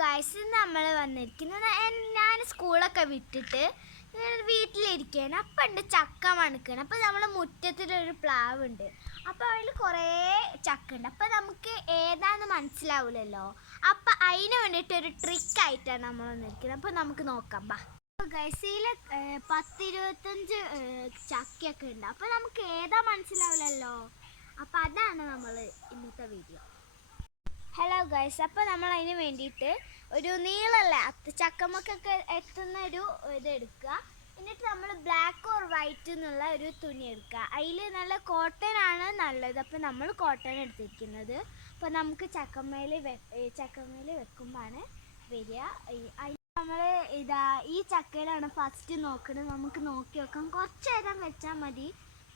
Guys നമ്മൾ വന്നിരിക്കുന്നത് ഞാൻ സ്കൂളൊക്കെ വിട്ടിട്ട് വീട്ടിലിരിക്കുകയാണ് അപ്പം ഉണ്ട് ചക്ക മണക്കണം. അപ്പം നമ്മളെ മുറ്റത്തിലൊരു പ്ലാവ് ഉണ്ട് അപ്പം അതിൽ കുറേ ചക്ക ഉണ്ട് അപ്പം നമുക്ക് ഏതാന്ന് മനസ്സിലാവില്ലല്ലോ അപ്പം അതിന് വേണ്ടിയിട്ട് ഒരു ട്രിക്കായിട്ടാണ് നമ്മൾ വന്നിരിക്കുന്നത്. അപ്പം നമുക്ക് നോക്കാം. ബാ. ഗൈസിയിൽ പത്തിരുപത്തഞ്ച് ചക്കയൊക്കെ ഉണ്ട് അപ്പം നമുക്ക് ഏതാ മനസ്സിലാവില്ലല്ലോ അപ്പം അതാണ് നമ്മൾ ഇന്നത്തെ വീഡിയോ ഗൈസ് അപ്പോൾ നമ്മൾ അതിന് വേണ്ടിയിട്ട് ഒരു നീളല്ല ചക്കമക്കൊക്കെ എത്തുന്ന ഒരു ഇത് എടുക്കുക. എന്നിട്ട് നമ്മൾ ബ്ലാക്ക് ഓർ വൈറ്റ് എന്നുള്ള ഒരു തുണി എടുക്കുക. അതിൽ നല്ല കോട്ടൺ ആണ് നല്ലത്. അപ്പോൾ നമ്മൾ കോട്ടൺ എടുത്തിരിക്കുന്നത്. അപ്പോൾ നമുക്ക് ചക്കമ്മയിൽ ചക്കമ്മയിൽ വെക്കുമ്പോഴാണ് വരിക. അതിന് നമ്മൾ ഇതാ ഈ ചക്കയിലാണ് ഫസ്റ്റ് നോക്കുന്നത് നമുക്ക് നോക്കി വെക്കാം. കുറച്ച് നേരം വെച്ചാൽ മതി.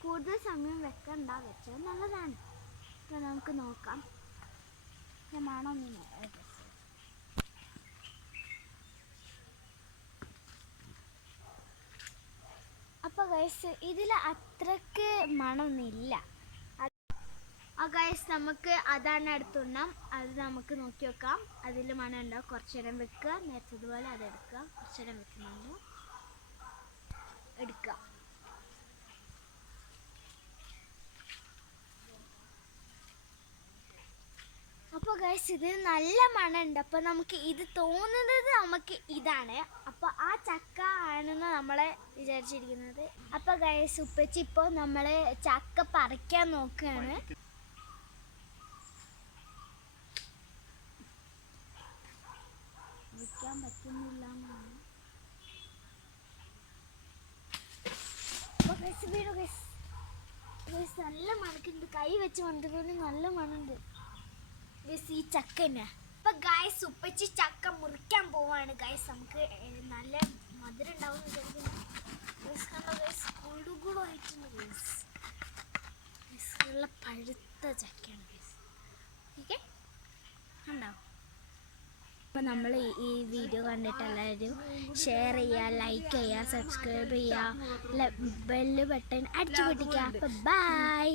കൂടുതൽ സമയം വെക്കണ്ട. വെച്ചാൽ നല്ലതാണ്. അപ്പോൾ നമുക്ക് നോക്കാം. മണമൊന്നും അപ്പോൾ ഗൈസ് ഇതിൽ അത്രയ്ക്ക് മണമൊന്നുമില്ല ആ ഗൈസ് നമുക്ക് അതാണ് അടുത്തുണ്ണം അത് നമുക്ക് നോക്കി വെക്കാം. അതിൽ മണം ഉണ്ടാവും കുറച്ചേരം വെക്കുക. നേരത്തതുപോലെ അത് എടുക്കുക. കുറച്ചേരം വെക്കുന്നുണ്ട്. എടുക്കുക. അപ്പോൾ ഗൈസ് ഇത് നല്ല മണമുണ്ട്. അപ്പോൾ നമുക്ക് ഇത് തോന്നുന്നത് നമുക്ക് ഇതാണ്. അപ്പോൾ ആ ചക്ക ആണെന്ന് നമ്മളെ വിചാരിച്ചിരിക്കുന്നത്. അപ്പോൾ ഗൈസ് ഉപ്പച്ചി ഇപ്പോൾ നമ്മൾ ചക്ക പറിക്കാൻ നോക്കുകയാണ്. നല്ല മണക്കുണ്ട്. കൈ വെച്ച് മണക്കുന്നത് നല്ല മണമുണ്ട് ഗൈസ് ഈ ചക്ക തന്നെ അപ്പൊ ഗായസ് ഉപ്പച്ചി ചക്ക മുറിക്കാൻ പോവാണ്. ഗായസ് നമുക്ക് നല്ല മധുരം ഉണ്ടാവും കുടുകുളമായിട്ടുണ്ട് ഗൈസ് നല്ല പഴുത്ത ചക്കയാണ് ഗൈസ് ഓക്കെ ഉണ്ടാവും അപ്പോൾ നമ്മൾ ഈ വീഡിയോ കണ്ടിട്ട് എല്ലാവരും ഷെയർ ചെയ്യുക ലൈക്ക് ചെയ്യുക സബ്സ്ക്രൈബ് ചെയ്യുക ബെല്ല് ബട്ടൺ അടിച്ചു പൊട്ടിക്കുക. അപ്പോൾ ബൈ